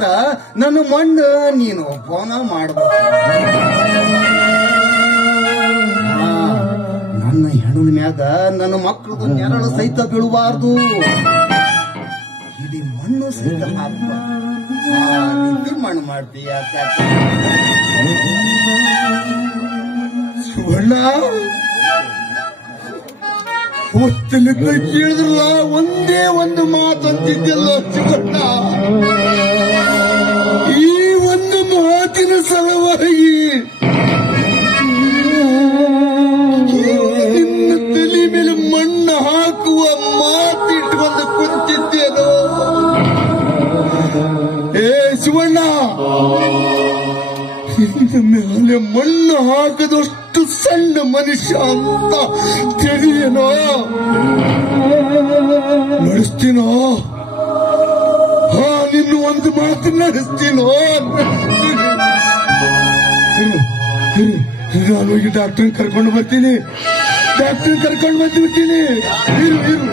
ಆದ್ರ ನನ್ನ ಮಣ್ಣು ನೀನು ಒಬ್ಬನ ಮಾಡ್ಬೇಕು ಆ, ನನ್ನ ಹೆಣದ ಮ್ಯಾಗ ನನ್ನ ಮಕ್ಕಳದು ನೆರಳು ಸಹಿತ ಬೀಳಬಾರ್ದು. ಇಡೀ ಮಣ್ಣು ಸಹಿತ ಹಾಕ್ಬ ಆ ರೀತಿ ಮಣ್ಣು ಮಾಡ್ತೀಯ ಸುವರ್ಣ ಕೇಳಿದ್ರಲ್ಲ ಒಂದೇ ಒಂದು ಮಾತು ಅಂತಿದ್ದಲ್ಲ ಸುವರ್ಣ ಮೇಲೆ ಮಣ್ಣು ಹಾಕದಷ್ಟು ಸಣ್ಣ ಮನುಷ್ಯ ಅಂತ ತಿಳಿಯನೋ? ನಡೆಸ್ತೀನೋ? ಹಾ, ನಿನ್ನ ಒಂದು ಮಾತು ನಡೆಸ್ತೀನೋ? ನಾನು ಹೋಗಿ ಡಾಕ್ಟರ್ ಕರ್ಕೊಂಡು ಬರ್ತೀನಿ. ಡಾಕ್ಟರ್ ಕರ್ಕೊಂಡು ಬಂದ್ಬಿಡ್ತೀನಿ ಇರು ಇರು.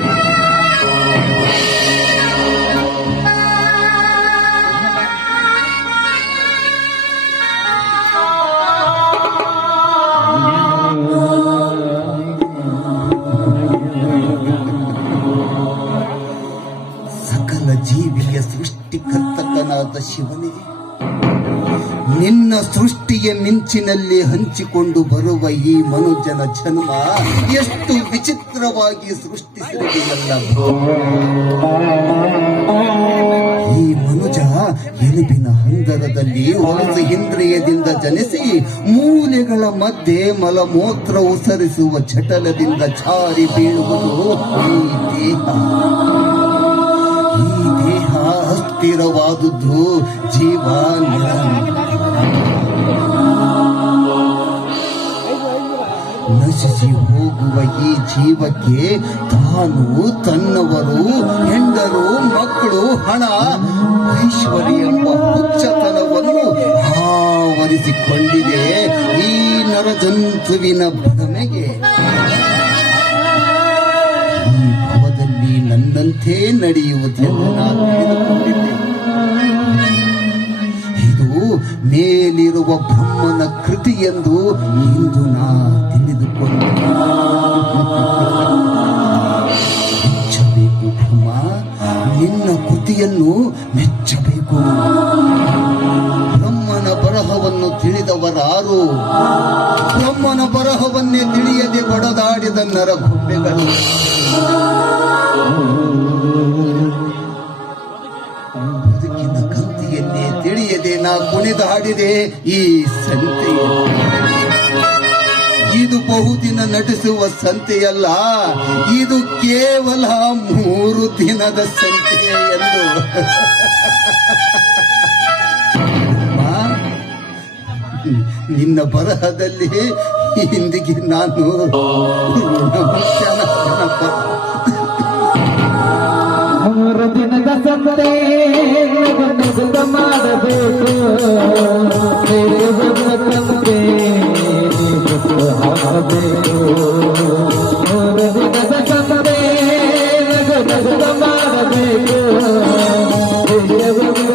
ಜೀವಿಯ ಸೃಷ್ಟಿಕರ್ತಕನಾದ ಶಿವನೇ. ನಿನ್ನ ಸೃಷ್ಟಿಯ ಮಿಂಚಿನಲ್ಲಿ ಹಂಚಿಕೊಂಡು ಬರುವ ಈ ಮನುಜನ ಜನ್ಮ ಎಷ್ಟು ವಿಚಿತ್ರವಾಗಿ ಸೃಷ್ಟಿಸಿರಲಿಲ್ಲ ಈ ಮನುಜ ಎಲುಬಿನ ಹಂದರದಲ್ಲಿ ಹೊಲಸ ಇಂದ್ರಿಯದಿಂದ ಜನಿಸಿ ಮೂಲೆಗಳ ಮಧ್ಯೆ ಮಲಮೂತ್ರ ಉಸರಿಸುವ ಚಟಲದಿಂದ ಚಾರಿ ಬೀಳುವುದು ಈ ದೇಹ. ಅಸ್ಥಿರವಾದುದು ಜೀವ ನಶಿಸಿ ಹೋಗುವ ಈ ಜೀವಕ್ಕೆ ತಾನು ತನ್ನವರು ಹೆಂಡರು ಮಕ್ಕಳು ಹಣ. ಐಶ್ವರ್ಯ ಎಂಬ ಹುಚ್ಚತನವನ್ನು ಆವರಿಸಿಕೊಂಡಿದೆ ಈ ನರಜಂತುವಿನ ಭ್ರಮೆಗೆ. ನನ್ನಂತೆ ನಡೆಯುವುದೆಂದು ನಾನು ತಿಳಿದುಕೊಂಡಿದ್ದೆ ಇದು ಮೇಲಿರುವ ಬ್ರಹ್ಮನ ಕೃತಿ ಎಂದು ಇಂದು ನಾ ತಿಳಿದುಕೊಂಡೆ ಮೆಚ್ಚಬೇಕು ಬ್ರಹ್ಮ, ನಿನ್ನ ಕೃತಿಯನ್ನು ಮೆಚ್ಚಬೇಕು. ಬ್ರಹ್ಮನ ಬರಹವನ್ನು ತಿಳಿದವರಾರು, ಬ್ರಹ್ಮನ ಬರಹವನ್ನೇ ತಿಳಿಯದೆ ಬಡದಾಡಿದ ನರಗುಬ್ಬೆಗಳು ಕುಣಿದಾಡಿದೆ ಈ ಸಂತೆ ಇದು ಬಹುದಿನ ನಟಿಸುವ ಸಂತೆಯಲ್ಲ. ಇದು ಕೇವಲ ಮೂರು ದಿನದ ಸಂತೆ ಎಂದು. ನಿನ್ನ ಬರಹದಲ್ಲಿ ಇಂದಿಗೆ ನಾನು. ಮೂರು ದಿನದ ಸಂತೆ ಮಾಡಬೇಕು.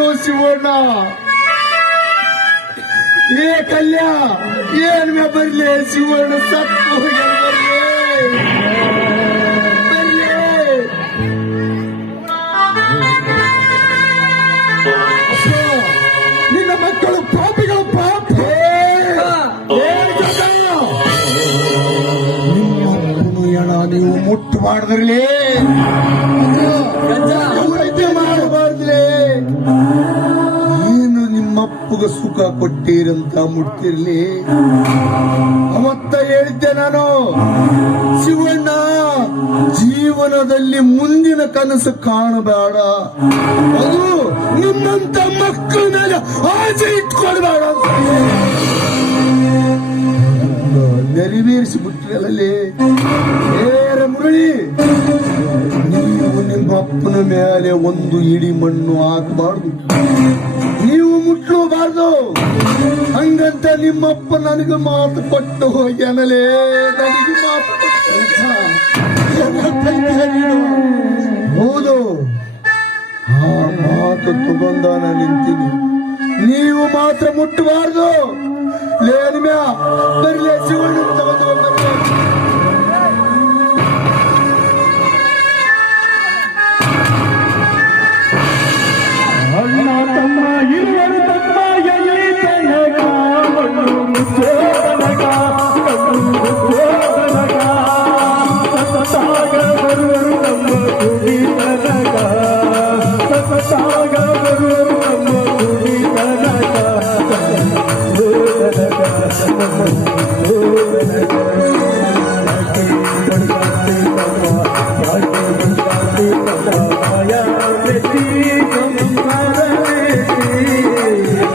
ಮುಗಿಸಿದೇನೋ ಶಿವಣ್ಣ ಏ ಕಲ್ಯ ಏನ್ ಬರ್ಲಿ ಶಿವಣ್ಣ ಸತ್ತು ನಿನ್ನ ಮಕ್ಕಳು ಪಾಪಿಗಳು ಪಾಪ. ಏ ಜಗನ್ನ. ಮುಟ್ಟು ಮಾಡಬಾರ್ದ್ಲೇ ನಿಮ್ಮಪ್ಪಗ ಸುಖ ಕೊಟ್ಟಿರಂತ ಮುಡ್ತಿರ್ಲಿ? ಅವತ್ತ ಹೇಳಿದ್ದೆ ನಾನು, ಶಿವಣ್ಣ, ಜೀವನದಲ್ಲಿ ಮುಂದಿನ ಕನಸು ಕಾಣಬೇಡ. ಅದು ನಿಮ್ಮಂತ ಮಕ್ಕಳ ಮೇಲೆ ಆಸೆ ಇಟ್ಕೊಳ್ಬೇಡ ನೆರವೇರಿಸಿ ಬಿಟ್ರಲ್ಲೇ ಏರ ಮುರಳಿ. ನೀವು ನಿಮ್ಮ ಅಪ್ಪನ ಮೇಲೆ ಒಂದು ಇಡಿ ಮಣ್ಣು ಹಾಕಬಾರ್ದು. ನೀವು ಮುಟ್ಲೂಬಾರ್ದು. ಹಂಗಂತ ನಿಮ್ಮಪ್ಪ ನನಗೆ ಮಾತು ಕೊಟ್ಟು ಹೋಗ್ಯಾನಲೇ ನನಗೆ ಮಾತು ಹೌದು. ಆ ಮಾತು ತಗೊಂಡ ನಾನು ನಿಂತೀನಿ. ನೀವು ಮಾತ್ರ ಮುಟ್ಟಬಾರ್ದು ಲೇನ್ಮ್ಯಾ Oh,